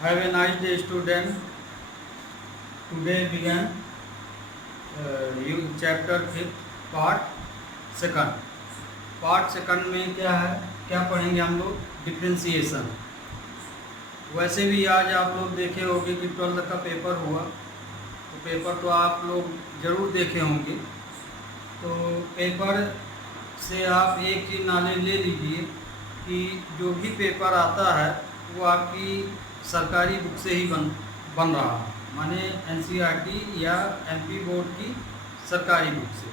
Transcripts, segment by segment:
Have a nice day, student. Today began you chapter 5 part second. Part second में क्या पढ़ेंगे हम लोग? डिफ्रेंसिएशन। वैसे भी आज आप लोग देखे होंगे कि 12th का पेपर हुआ, तो पेपर तो आप लोग ज़रूर देखे होंगे। तो पेपर से आप एक चीज़ नॉलेज ले लीजिए कि जो भी पेपर आता है वो आपकी सरकारी बुक से ही बन रहा है, माने एनसीईआरटी या एमपी बोर्ड की सरकारी बुक से।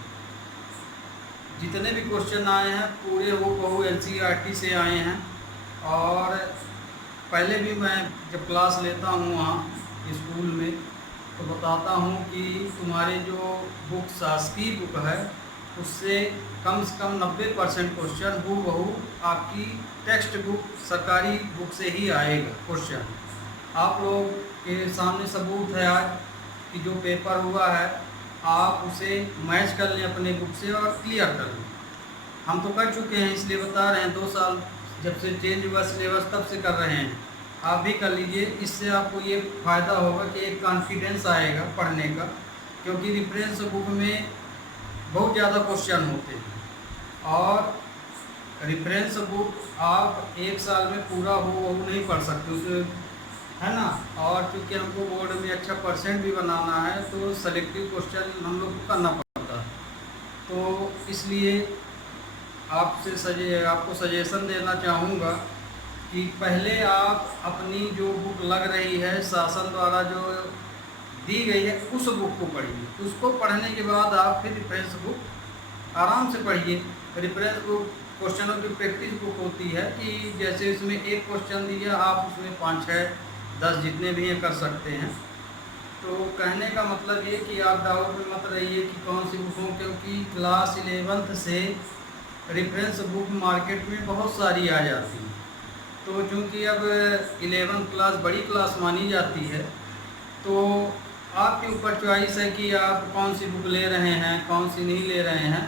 जितने भी क्वेश्चन आए हैं पूरे हूबहू एनसीईआरटी से आए हैं। और पहले भी मैं जब क्लास लेता हूँ वहाँ स्कूल में तो बताता हूँ कि तुम्हारे जो बुक शासकीय बुक है उससे कम से कम 90% क्वेश्चन हूबहू आपकी टेक्स्ट बुक सरकारी बुक से ही आएगा क्वेश्चन। आप लोग के सामने सबूत है आज कि जो पेपर हुआ है आप उसे मैच कर लें अपने बुक से और क्लियर कर लें। हम तो कर चुके हैं इसलिए बता रहे हैं, 2 साल जब से चेंज हुआ सिलेबस तब से कर रहे हैं। आप भी कर लीजिए, इससे आपको ये फ़ायदा होगा कि एक कॉन्फिडेंस आएगा पढ़ने का, क्योंकि रेफरेंस बुक में बहुत ज़्यादा क्वेश्चन होते हैं और रेफरेंस बुक आप 1 साल में पूरा वो नहीं पढ़ सकते उसे, है ना। और क्योंकि हमको बोर्ड में अच्छा परसेंट भी बनाना है तो सेलेक्टिव क्वेश्चन हम लोग को करना पड़ता है। तो इसलिए आपको सजेशन देना चाहूँगा कि पहले आप अपनी जो बुक लग रही है शासन द्वारा जो दी गई है उस बुक को पढ़िए। उसको पढ़ने के बाद आप फिर रेफरेंस बुक आराम से पढ़िए। रेफरेंस बुक क्वेश्चनों की प्रैक्टिस बुक होती है कि जैसे इसमें एक क्वेश्चन दिया आप उसमें 5, 6, 10 जितने भी हैं कर सकते हैं। तो कहने का मतलब ये कि आप डाउट में मत रहिए कि कौन सी बुक हो, क्योंकि क्लास 11th से रेफरेंस बुक मार्केट में बहुत सारी आ जाती हैं। तो चूँकि अब 11th क्लास बड़ी क्लास मानी जाती है तो आपके ऊपर चॉइस है कि आप कौन सी बुक ले रहे हैं कौन सी नहीं ले रहे हैं।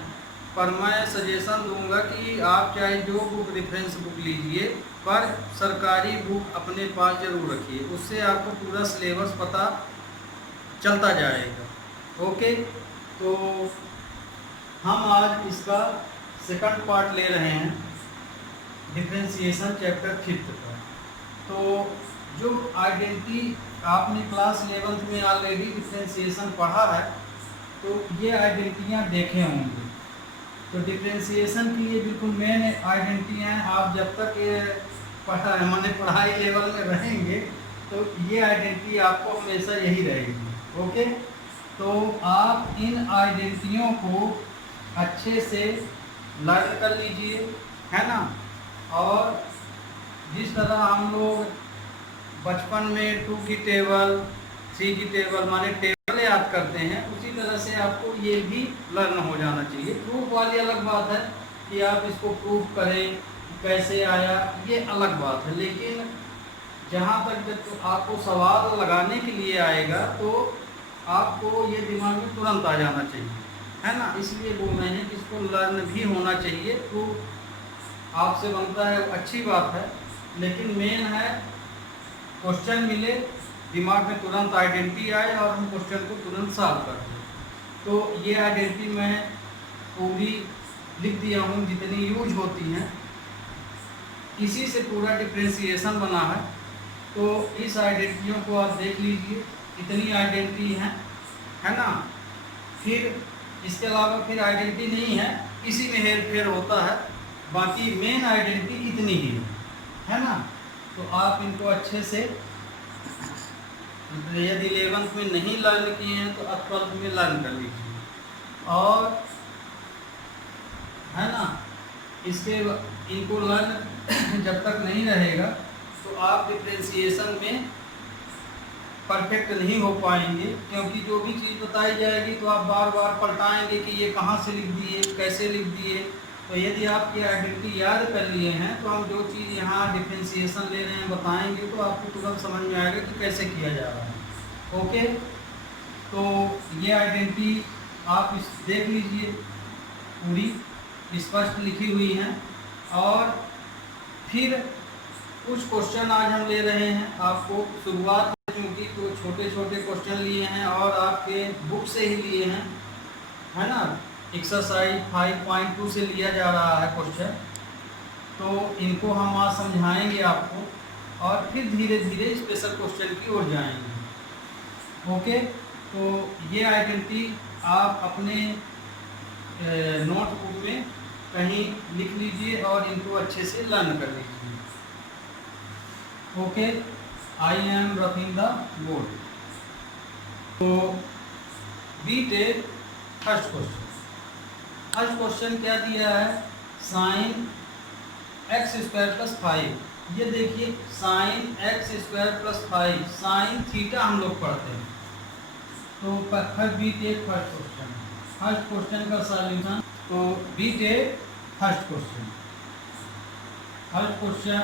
पर मैं सजेशन दूंगा कि आप चाहे जो बुक रेफरेंस बुक लीजिए पर सरकारी बुक अपने पास ज़रूर रखिए, उससे आपको पूरा सिलेबस पता चलता जाएगा। ओके, तो हम आज इसका सेकंड पार्ट ले रहे हैं डिफ्रेंसिएशन चैप्टर 5 का। तो जो आइडेंटिटी आपने क्लास 11th में ऑलरेडी डिफ्रेंसिएशन पढ़ा है तो ये आइडेंटिटियाँ देखे होंगे। तो डिफ्रेंसिएशन की ये बिल्कुल मेन आइडेंटिटी हैं। आप जब तक ये पढ़ाई लेवल में रहेंगे तो ये आइडेंटिटी आपको हमेशा यही रहेगी। ओके, तो आप इन आइडेंटिटियों को अच्छे से लर्न कर लीजिए, है ना। और जिस तरह हम लोग बचपन में 2 की टेबल 3 की टेबल माने टेबल याद करते हैं, उसी तरह से आपको ये भी लर्न हो जाना चाहिए। प्रूफ वाली अलग बात है कि आप इसको प्रूफ करें कैसे आया, ये अलग बात है, लेकिन जहाँ तक जब तो आपको सवाल लगाने के लिए आएगा तो आपको ये दिमाग में तुरंत आ जाना चाहिए, है ना। इसलिए बोल रहे हैं कि इसको लर्न भी होना चाहिए। प्रूफ आपसे बनता है अच्छी बात है, लेकिन मेन है क्वेश्चन मिले दिमाग में तुरंत आइडेंटिटी आए और हम क्वेश्चन को तुरंत सॉल्व कर दें। तो ये आइडेंटिटी मैं पूरी लिख दिया हूँ जितनी यूज होती हैं, इसी से पूरा डिफ्रेंसिएशन बना है। तो इस आइडेंटिटियों को आप देख लीजिए, इतनी आइडेंटिटी हैं, है ना। फिर इसके अलावा फिर आइडेंटिटी नहीं है, इसी में हेर फेर होता है, बाकी मेन आइडेंटिटी इतनी ही है ना। तो आप इनको अच्छे से यदि 11th में नहीं लर्न किए हैं तो 12th में लर्न कर लीजिए। और है ना, इसके इनको लर्न जब तक नहीं रहेगा तो आप डिफ्रेंसिएशन में परफेक्ट नहीं हो पाएंगे, क्योंकि जो भी चीज़ बताई जाएगी तो आप बार बार पलटाएंगे कि ये कहाँ से लिख दिए कैसे लिख दिए। तो यदि आप ये आइडेंटिटी याद कर लिए हैं तो हम जो चीज़ यहाँ डिफ्रेंसिएशन ले रहे हैं बताएंगे तो आपको तुरंत समझ में आएगा कि कैसे किया जा रहा है। ओके, तो ये आइडेंटिटी आप इस देख लीजिए पूरी स्पष्ट लिखी हुई हैं। और फिर कुछ क्वेश्चन आज हम ले रहे हैं, आपको शुरुआत हो चूँकि तो छोटे छोटे क्वेश्चन लिए हैं और आपके बुक से ही लिए हैं, है ना। एक्सरसाइज 5.2 से लिया जा रहा है क्वेश्चन, तो इनको हम आज समझाएंगे आपको और फिर धीरे धीरे स्पेशल क्वेश्चन की ओर जाएंगे। ओके, तो ये आइडेंटिटी आप अपने नोटबुक में कहीं लिख लीजिए और इनको अच्छे से लर्न कर लीजिए। Okay, I am roughing the board. तो we take first question. First question क्या दिया है, साइन एक्स स्क्वायर प्लस 5। ये देखिए sine x square plus 5 sine theta हम लोग पढ़ते हैं। तो first we take first question, first question का सॉल्यूशन। तो we take first question. First question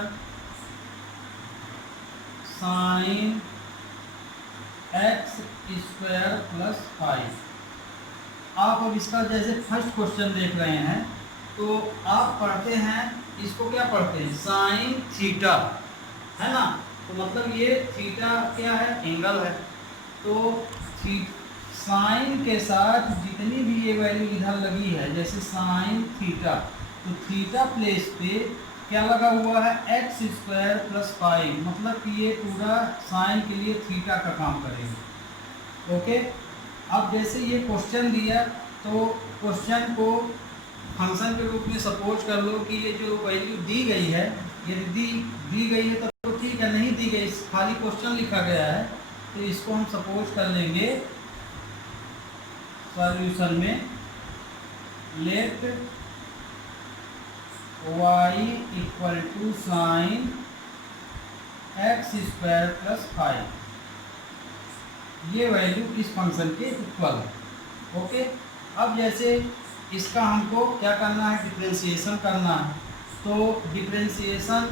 sine x square plus 5। आप अब इसका जैसे फर्स्ट क्वेश्चन देख रहे हैं तो आप पढ़ते हैं इसको, क्या पढ़ते हैं, साइन थीटा, है ना। तो मतलब ये थीटा क्या है, एंगल है। तो साइन के साथ जितनी भी ये वैल्यू इधर लगी है, जैसे साइन थीटा, तो थीटा प्लेस पे क्या लगा हुआ है, एक्स स्क्वायर प्लस 5, मतलब कि ये पूरा साइन के लिए थीटा का काम करेगा। ओके, अब जैसे ये क्वेश्चन दिया तो क्वेश्चन को फंक्शन के रूप में सपोज कर लो कि ये जो वैल्यू दी गई है, यदि दी गई है तो ठीक है, नहीं दी गई, खाली क्वेश्चन लिखा गया है, तो इसको हम सपोज कर लेंगे सॉल्यूशन में, let y equal to sine x square plus 5, ये वैल्यू इस फंक्शन के इक्वल है। ओके, अब जैसे इसका हमको क्या करना है, डिफरेंशिएशन करना है। तो डिफरेंशिएशन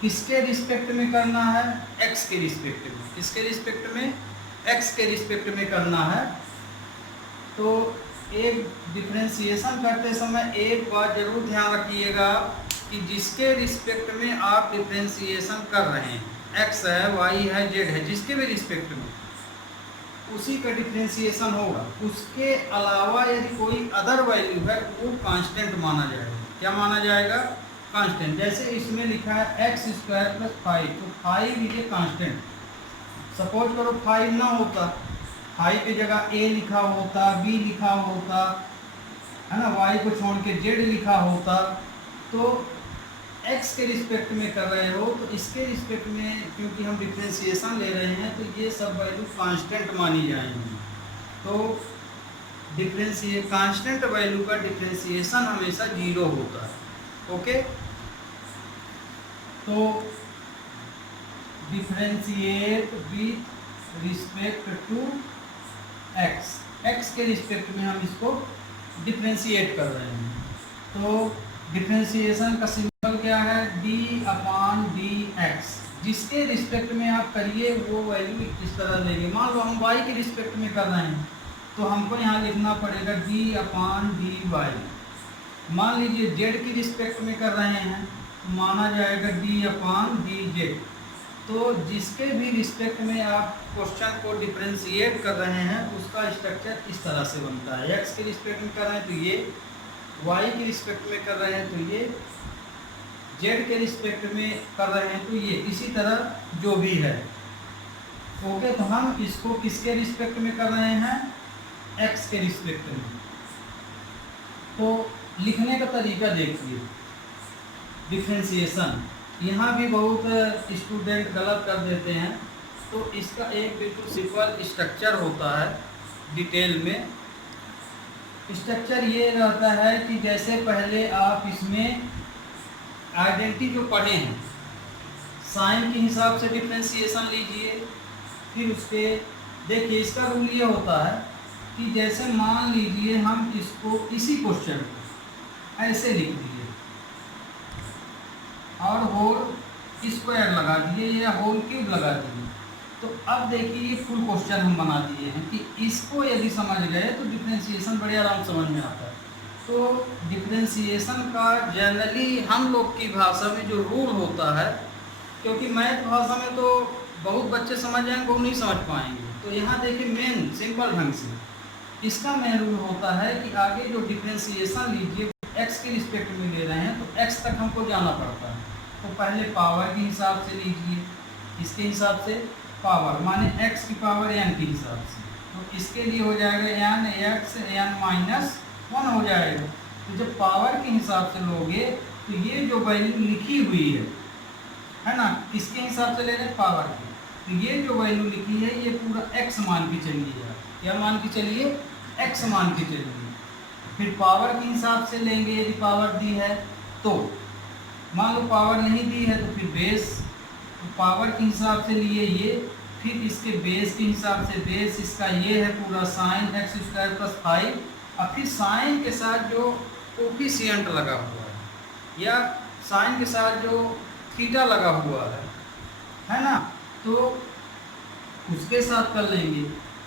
किसके रिस्पेक्ट में करना है, x के रिस्पेक्ट में। किसके रिस्पेक्ट में, x के रिस्पेक्ट में करना है। तो एक डिफरेंशिएशन करते समय एक बात जरूर ध्यान रखिएगा कि जिसके रिस्पेक्ट में आप डिफरेंशिएशन कर रहे हैं, x है, y है, z है, जिसके भी रिस्पेक्ट में, उसी का डिफरेंशिएशन होगा। उसके अलावा यदि कोई अदर वैल्यू है वो कांस्टेंट माना जाएगा। क्या माना जाएगा, कांस्टेंट। जैसे इसमें लिखा है एक्स स्क्वायर प्लस 5, तो 5 ये कांस्टेंट। सपोज करो 5 ना होता, 5 की जगह a लिखा होता, b लिखा होता, है ना, y को छोड़ के z लिखा होता, तो x के रिस्पेक्ट में कर रहे हो तो इसके रिस्पेक्ट में क्योंकि हम डिफरेंशिएशन ले रहे हैं तो ये सब वैल्यू कांस्टेंट मानी जाएंगी। तो कांस्टेंट वैल्यू का डिफरेंशिएशन हमेशा 0 होता है। ओके, तो differentiate with respect to x के रिस्पेक्ट में हम इसको डिफरेंशिएट कर रहे हैं। तो डिफरेंशिएशन का सिंबल क्या है, d/dx। जिसके रिस्पेक्ट में आप करिए वो वैल्यू इस तरह लेंगे। मान लो हम y के रिस्पेक्ट में कर रहे हैं तो हमको यहाँ लिखना पड़ेगा d/dy। मान लीजिए z की रिस्पेक्ट में कर रहे हैं तो माना जाएगा d/dz। तो जिसके भी रिस्पेक्ट में आप क्वेश्चन को डिफरेंशिएट कर रहे हैं उसका स्ट्रक्चर इस तरह से बनता है। x के रिस्पेक्ट में कर रहे हैं तो ये, y के रिस्पेक्ट में कर रहे हैं तो ये, z के रिस्पेक्ट में कर रहे हैं तो ये, इसी तरह जो भी है। ओके, तो हम इसको किसके रिस्पेक्ट में कर रहे हैं, x के रिस्पेक्ट में। तो लिखने का तरीका देखिए, डिफरेंशिएशन यहाँ भी बहुत स्टूडेंट गलत कर देते हैं। तो इसका एक बिल्कुल सिंपल स्ट्रक्चर होता है। डिटेल में स्ट्रक्चर ये रहता है कि जैसे पहले आप इसमें आइडेंटिटी जो पढ़े हैं, साइन के हिसाब से डिफरेंशिएशन लीजिए। फिर उसके देखिए इसका रूल ये होता है कि जैसे मान लीजिए हम इसको, इसी क्वेश्चन को ऐसे लिख दिए और होल स्क्वायर लगा दिए या होल क्यूब लगा दिए, तो अब देखिए ये फुल क्वेश्चन हम बना दिए हैं कि इसको यदि समझ गए तो डिफरेंशिएशन बड़े आराम समझ में आता है। तो डिफरेंशिएशन का जनरली हम लोग की भाषा में जो रूल होता है क्योंकि मैथ भाषा में तो बहुत बच्चे समझ जाएंगे, बहुत नहीं समझ पाएंगे। तो यहाँ देखिए मेन सिंपल ढंग से इसका मेन रूल होता है कि आगे जो डिफ्रेंसिएशन लीजिए x के रिस्पेक्ट में ले रहे हैं तो x तक हमको जाना पड़ता है। तो पहले पावर के हिसाब से लीजिए, इसके हिसाब से पावर माने x की पावर n के हिसाब से, तो इसके लिए हो जाएगा n x n माइनस 1 हो जाएगा। तो जब पावर के हिसाब से लोगे तो ये जो वैल्यू लिखी हुई है ना, किसके हिसाब से ले रहे हैं, पावर की, तो ये जो वैल्यू लिखी है ये पूरा x मान के चलिए, क्या मान के चलिए, x मान के चलिए। फिर पावर के हिसाब से लेंगे, यदि पावर दी है तो, मान लो पावर नहीं दी है तो फिर बेस, तो पावर के हिसाब से लिए ये, फिर इसके बेस के हिसाब से बेस इसका ये है पूरा साइन एक्स स्क्वायर प्लस 5, और फिर साइन के साथ जो कोफिशिएंट लगा हुआ है या साइन के साथ जो थीटा लगा हुआ है ना, तो उसके साथ कर लेंगे,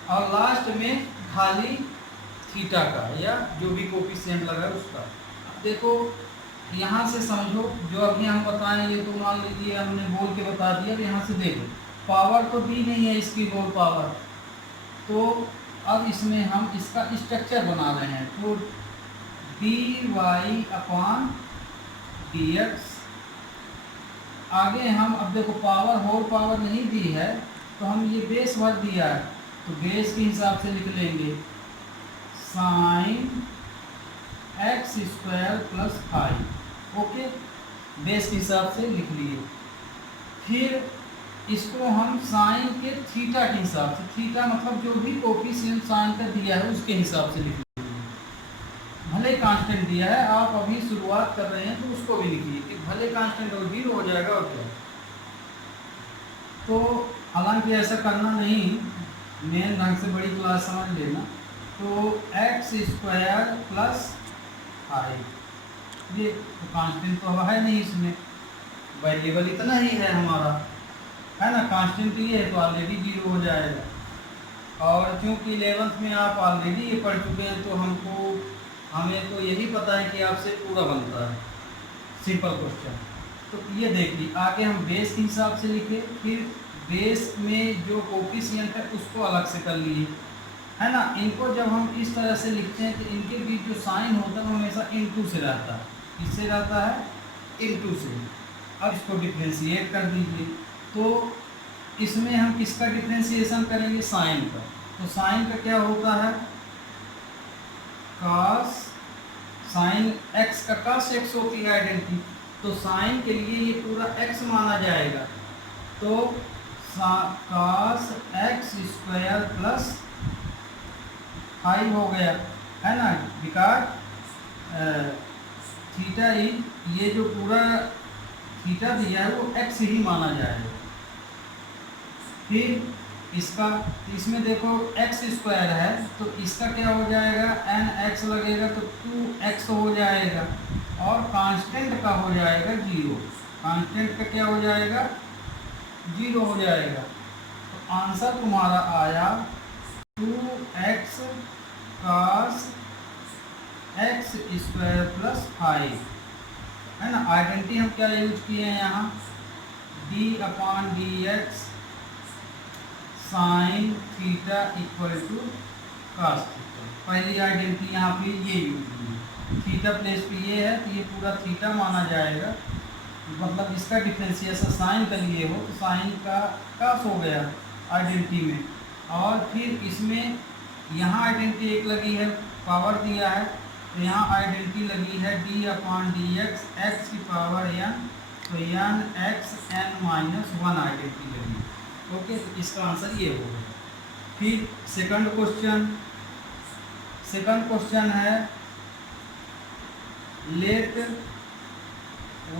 और लास्ट में खाली थीटा का या जो भी कोफिशिएंट लगा है उसका। अब देखो यहाँ से समझो, जो अभी हम बताएं ये तो मान लीजिए हमने बोल के बता दिया, अब यहाँ से देखो पावर तो दी नहीं है इसकी होल पावर, तो अब इसमें हम इसका स्ट्रक्चर बना रहे हैं, तो dy अपॉन dx, आगे हम अब देखो पावर होल पावर नहीं दी है तो हम ये बेस भर दिया है, तो बेस के हिसाब से लिख लेंगे sign x square plus 5, okay, base के हिसाब से लिख लिए। फिर इसको हम साइन के थीटा के हिसाब से, थीटा मतलब जो भी कोफिशिएंट साइन का दिया है उसके हिसाब से लिख लीजिए, भले कांस्टेंट दिया है, आप अभी शुरुआत कर रहे हैं तो उसको भी लिखिए कि भले कांस्टेंट और 0 हो जाएगा और क्या। तो हालांकि ऐसा करना नहीं, मेन ढंग से बड़ी क्लास समझ लेना। तो एक्स स्क्वायर प्लस 5, ये तो कांस्टेंट तो है नहीं इसमें, वेरिएबल इतना ही है हमारा, है ना, कांस्टेंट ये है तो ऑलरेडी 0 हो जाएगा। और चूँकि 11th में आप ऑलरेडी ये पढ़ चुके हैं तो हमें तो यही पता है कि आपसे पूरा बनता है सिंपल क्वेश्चन। तो ये देखिए आगे हम बेस के हिसाब से लिखे, फिर बेस में जो कोफिशिएंट है उसको अलग से कर लिए, है ना। इनको जब हम इस तरह से लिखते हैं तो इनके बीच जो साइन होता है वो हमेशा इनटू से रहता है, किससे रहता है, इनटू से। अब इसको डिफ्रेंशिएट कर दीजिए, तो इसमें हम किसका डिफ्रेंशिएशन करेंगे, साइन का। तो साइन का क्या होता है, कास, साइन एक्स का कास एक्स होती है आइडेंटिटी, तो साइन के लिए ये पूरा एक्स माना जाएगा, तो कास एक्स स्क्वायर प्लस 5 हो गया, है ना, बिकॉज थीटा ये जो पूरा थीटा दिया है वो एक्स ही माना जाएगा। फिर इसका, इसमें देखो एक्स स्क्वायर है तो इसका क्या हो जाएगा, एन एक्स लगेगा तो 2x हो जाएगा, और कांस्टेंट का हो जाएगा 0, कांस्टेंट का क्या हो जाएगा, 0 हो जाएगा। तो आंसर तुम्हारा आया 2x cos x square plus 5, है ना। आइडेंटिटी हम क्या यूज किए हैं यहाँ, d upon dx sine theta equal to cos theta, पहली आइडेंटिटी यहाँ पे ये यूज की, थीटा प्लेस पे ये है तो ये पूरा थीटा माना जाएगा, मतलब इसका डिफ्रेंशिएशन साइन का लिए हो तो साइन का कास हो गया आइडेंटिटी में। और फिर इसमें यहाँ आइडेंटिटी एक लगी है, पावर दिया है तो यहाँ आइडेंटिटी लगी है d अपॉन dx x की पावर n, तो n x n minus 1 identity लगी, ओके। तो इसका आंसर ये होगा। फिर सेकंड क्वेश्चन है let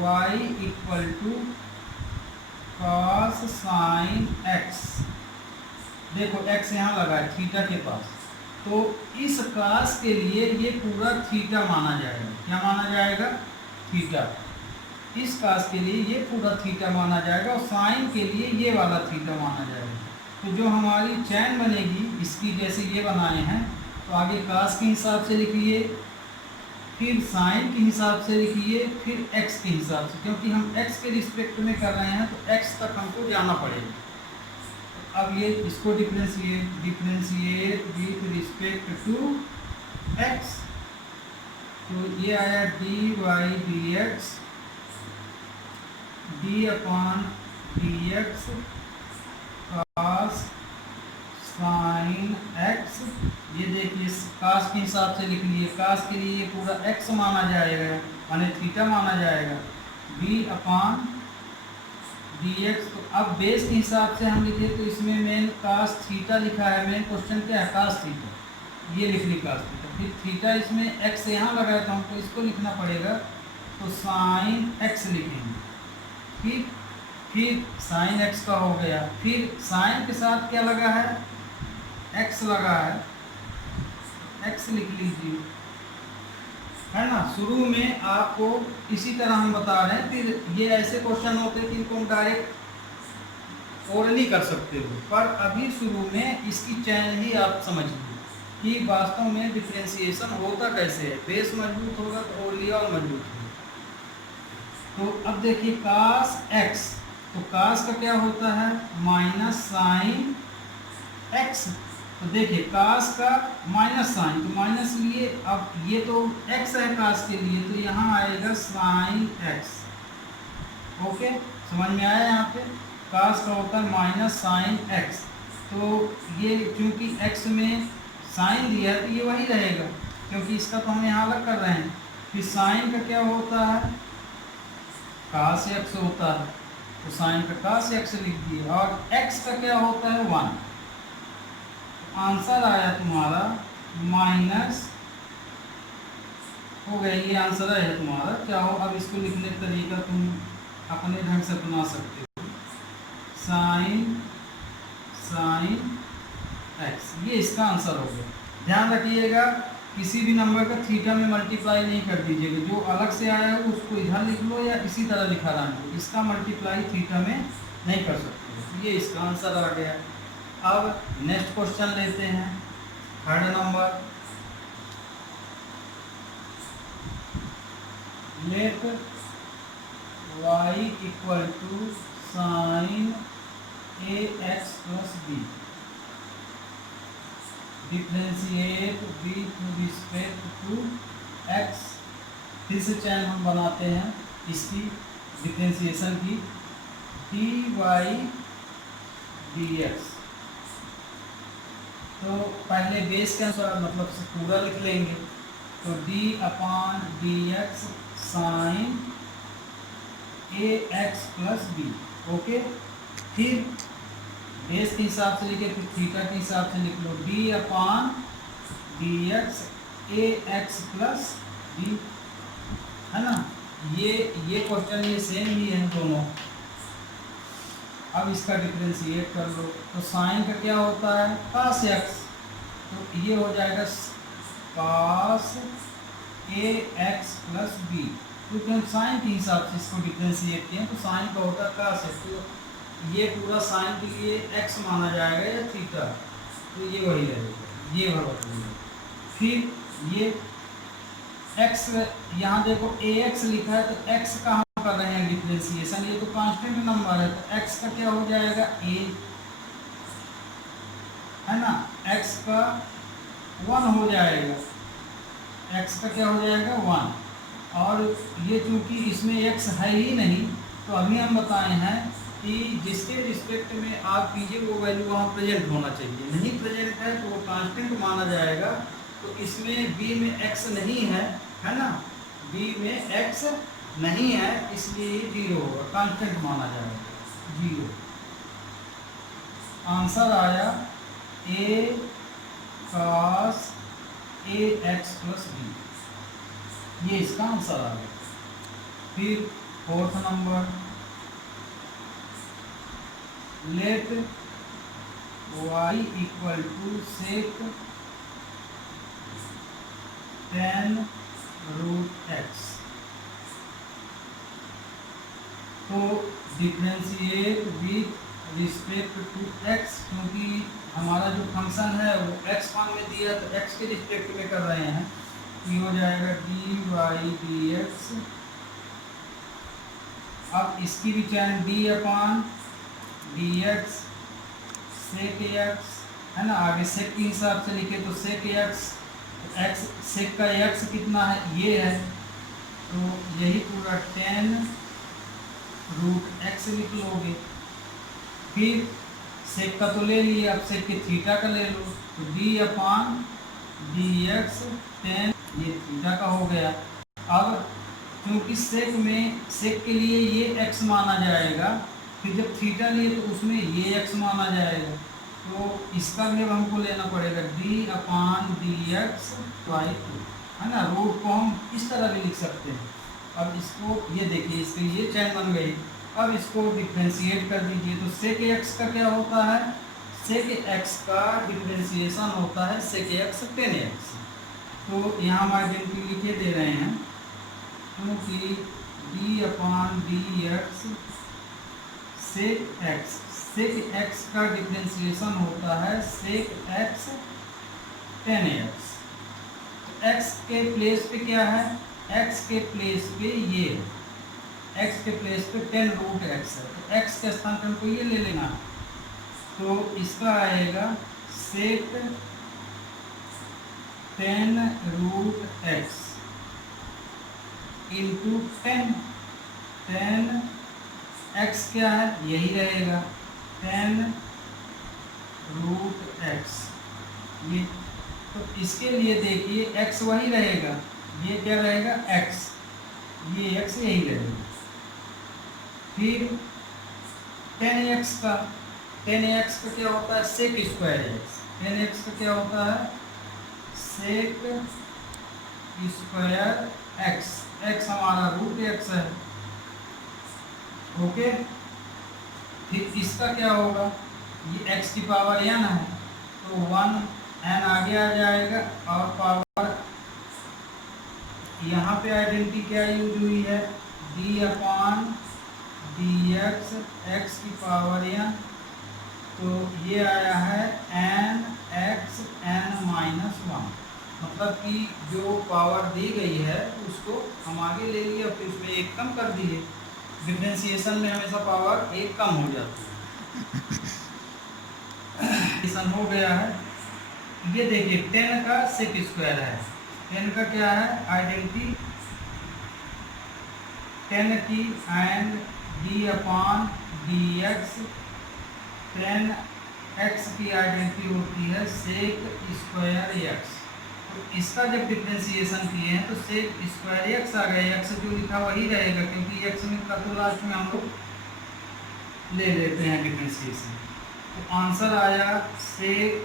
y equal to cos sine x, देखो x यहाँ लगा है थीटा के पास, तो इस कास के लिए ये पूरा थीटा माना जाएगा, क्या माना जाएगा, थीटा। इस कास के लिए ये पूरा थीटा माना जाएगा और साइन के लिए ये वाला थीटा माना जाएगा। तो जो हमारी चैन बनेगी इसकी, जैसे ये बनाए हैं तो आगे कास के हिसाब से लिखिए, फिर साइन के हिसाब से लिखिए, फिर x के हिसाब से, क्योंकि हम x के रिस्पेक्ट में कर रहे हैं तो x तक हमको जाना पड़ेगा। अब ये इसको differentiate with respect to x, तो ये आया d y d x d upon D x cos sine x. ये देखिए कास के हिसाब से लिख लिए, कास के लिए पूरा x माना जाएगा माने थीटा माना जाएगा, b अपॉन डी एक्स। तो अब बेस के हिसाब से हम लिखे तो इसमें मेन कास थीटा लिखा है, मेन क्वेश्चन क्या है कास थीटा, ये लिख ली कास थीटा। फिर थीटा इसमें x यहाँ लगा है तो हमको इसको लिखना पड़ेगा, तो साइन x लिखेंगे। फिर साइन x का हो गया, फिर साइन के साथ क्या लगा है x लगा है, x लिख लीजिए, है ना। शुरू में आपको इसी तरह हम बता रहे हैं, फिर ये ऐसे क्वेश्चन होते हैं कि इनको हम डायरेक्ट ओरली कर सकते हो, पर अभी शुरू में इसकी चैन ही आप समझिए कि वास्तव में डिफरेंशिएशन होता कैसे है। बेस मजबूत होगा तो ओरली और मजबूत होगा। तो अब देखिए कास x, तो कास का क्या होता है माइनस साइन x। तो देखिए कास का माइनस साइन, तो माइनस लिए, अब ये तो x है कास के लिए, तो यहाँ आएगा साइन x। ओके, समझ में आया। यहाँ पे कास का होता है माइनस साइन x, तो ये चूंकि x में साइन दिया है तो ये वही रहेगा, क्योंकि इसका तो हम यहाँ अलग कर रहे हैं। फिर साइन का क्या होता है कास x होता है, तो साइन का कास x लिख दिए, और x का क्या होता है 1। आंसर आया तुम्हारा माइनस हो गया, ये आंसर आया तुम्हारा। क्या हो, अब इसको लिखने का तरीका तुम अपने ढंग से बना सकते हो, साइन x, ये इसका आंसर हो गया। ध्यान रखिएगा किसी भी नंबर का थीटा में मल्टीप्लाई नहीं कर दीजिएगा, जो अलग से आया है उसको इधर लिख लो या इसी तरह लिखा रहना, इसका मल्टीप्लाई थीटा में नहीं कर सकते। ये इसका आंसर आ गया। अब नेक्स्ट क्वेश्चन लेते हैं, third number. Let y equal to sine ax plus b, differentiate with respect to x। फिर से चैन हम बनाते हैं इसकी डिफरेंशिएशन की, dy dx। तो पहले बेस के अनुसार मतलब से पूरा लिख लेंगे, तो d upon D X sine ax plus b। Okay, फिर बेस के हिसाब से लिखे, फिर थीटा के हिसाब से लिख लो, d upon D x ax plus b, है ना। ये क्वेश्चन ये सेम ही है दोनों। अब इसका डिफरेंशिएट कर लो, तो साइन का क्या होता है कास x, तो ये हो जाएगा कास ax प्लस b। क्योंकि हम साइन के हिसाब से इसको डिफरेंशिएट किए, तो साइन का होता है कास x, तो ये पूरा साइन के लिए x माना जाएगा या थीटा, तो ये वही रहेगा, ये भर। फिर ये x, यहाँ देखो ax लिखा है, तो x का हम कर रहे हैं डिफरेंशिएशन, ये तो कांस्टेंट नंबर है, तो x का क्या हो जाएगा a, है ना। x का 1 हो जाएगा, x का क्या हो जाएगा 1। और ये चूंकि इसमें x है ही नहीं, तो अभी हम बताए हैं कि जिसके रिस्पेक्ट में आप कीजिए वो वैल्यू वहाँ प्रेजेंट होना चाहिए, नहीं प्रेजेंट है तो वो कांस्टेंट माना जाएगा। तो इसमें b में x नहीं है ना, b में x नहीं है, इसलिए 0 होगा, कांस्टेंट माना जाएगा 0। आंसर आया a cos ax plus b, ये इसका आंसर आ गया। फिर fourth number, let y equal to sec tan root x। तो differentiate with respect to x, क्योंकि हमारा जो फंक्शन है वो x फॉर्म में दिया, तो x के रिस्पेक्ट में कर रहे हैं, ये हो जाएगा डी वाई डी एक्स। अब इसकी भी चैन डी अपान डी एक्स सेक एक्स है ना। आगे सेक के हिसाब से लिखे तो सेक एक्स, एक्स सेक का एक्स कितना है ये है, तो यही पूरा 10 रूट एक्स लिख लोगे। फिर सेक का तो ले लिए, अब सेक के थीटा का ले लो, तो डी अपान डी एक्स 10, ये थीटा का हो गया। अब क्योंकि सेक के लिए ये x माना जाएगा, फिर जब थीटा लिए तो उसमें ये x माना जाएगा, तो इसका भी अब हमको लेना पड़ेगा d upon D x by 2 है ना। रूट को हम इस तरह भी लिख सकते हैं। अब इसको ये देखिए, इसके ये चैन बन गई। अब इसको डिफ्रेंशिएट कर दीजिए, तो सेक x का क्या होता है, सेक x का डिफ्रेंशिएशन होता है सेक x 10x। तो यहाँ हम आइडेंटिटी लिखे दे रहे हैं, क्योंकि d अपान डी एक्स सेक एक्स का डिफ्रेंशिएशन होता है सेक एक्स 10x। तो x के प्लेस पे क्या है, x के प्लेस पे ये x के प्लेस पे 10 रूट x है, तो x के स्थान पर हमको ये ले लेना है। तो इसका आएगा सेक 10 रूट x इंटू 10 x क्या है यही रहेगा 10 रूट x ये। तो इसके लिए देखिए x वही रहेगा, ये क्या रहेगा x, ये x यही रहेगा। फिर 10x का क्या होता है सेक स्क्वायर x, 10x का क्या होता है सेक स्क्वायर x, x हमारा रूट x है। ओके, फिर इसका क्या होगा, ये x की पावर n है, तो 1 n आगे आ जाएगा, और पावर यहाँ पे आइडेंटिटी क्या यूज हुई है d अपान डी एक्स x की पावर n, तो ये आया है n x n माइनस 1। मतलब कि जो पावर दी गई है उसको हम आगे ले लिए, फिर उसमें एक कम कर दिए। डिफरेंशिएशन में हमेशा पावर एक कम हो जाती है। हो गया है, ये देखिए 10 का सेक स्क्वायर है, 10 का क्या है आइडेंटिटी 10 की and D upon D x, 10x की आइडेंटिटी होती है सेक स्क्वायर एक्स। तो इसका जब डिफ्रेंशिएशन किए हैं तो सेक स्क्वायर एक्स आ गया, एक्स जो लिखा वही रहेगा, क्योंकि एक्स में का तो लास्ट में हम लोग ले लेते हैं डिफ्रेंशिएशन। तो आंसर आया sec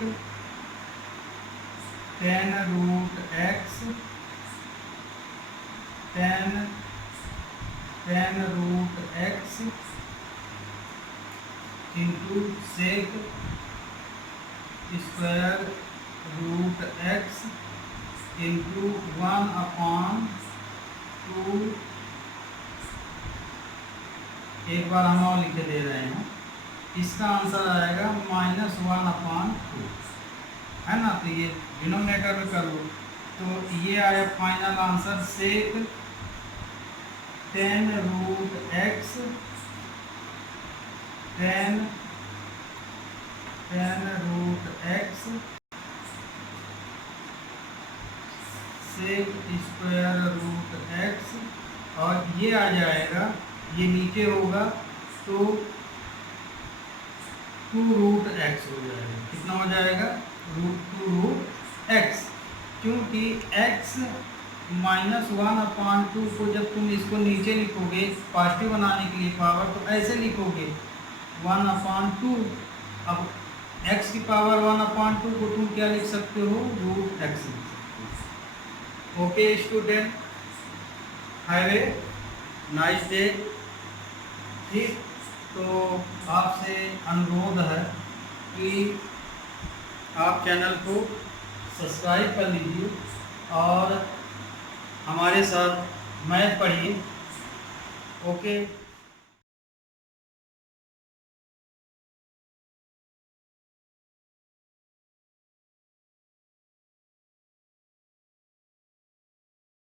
10 root x 10 root x into sec square root x into 1 upon 2। एक बार हम और लिख दे रहे हैं, इसका आंसर आएगा -1 अपान 2 है ना। तो ये डिनोमिनेटर में कर लो, तो ये आया final answer sec 10 root x 10 root x sec square root x, और ये आ जाएगा, ये नीचे होगा तो 2 रूट एक्स हो जाएगा। कितना हो जाएगा 2 रूट एक्स, क्योंकि x -1 अपान 2 को जब तुम इसको नीचे लिखोगे पॉजिटिव बनाने के लिए पावर, तो ऐसे लिखोगे 1 अपान 2। अब x की पावर 1 अपान 2 को तुम क्या लिख सकते हो root x. Okay student, have a nice day. ठीक, तो आपसे अनुरोध है कि आप चैनल को सब्सक्राइब कर लीजिए और हमारे साथ मैथ पढ़िए। ओके।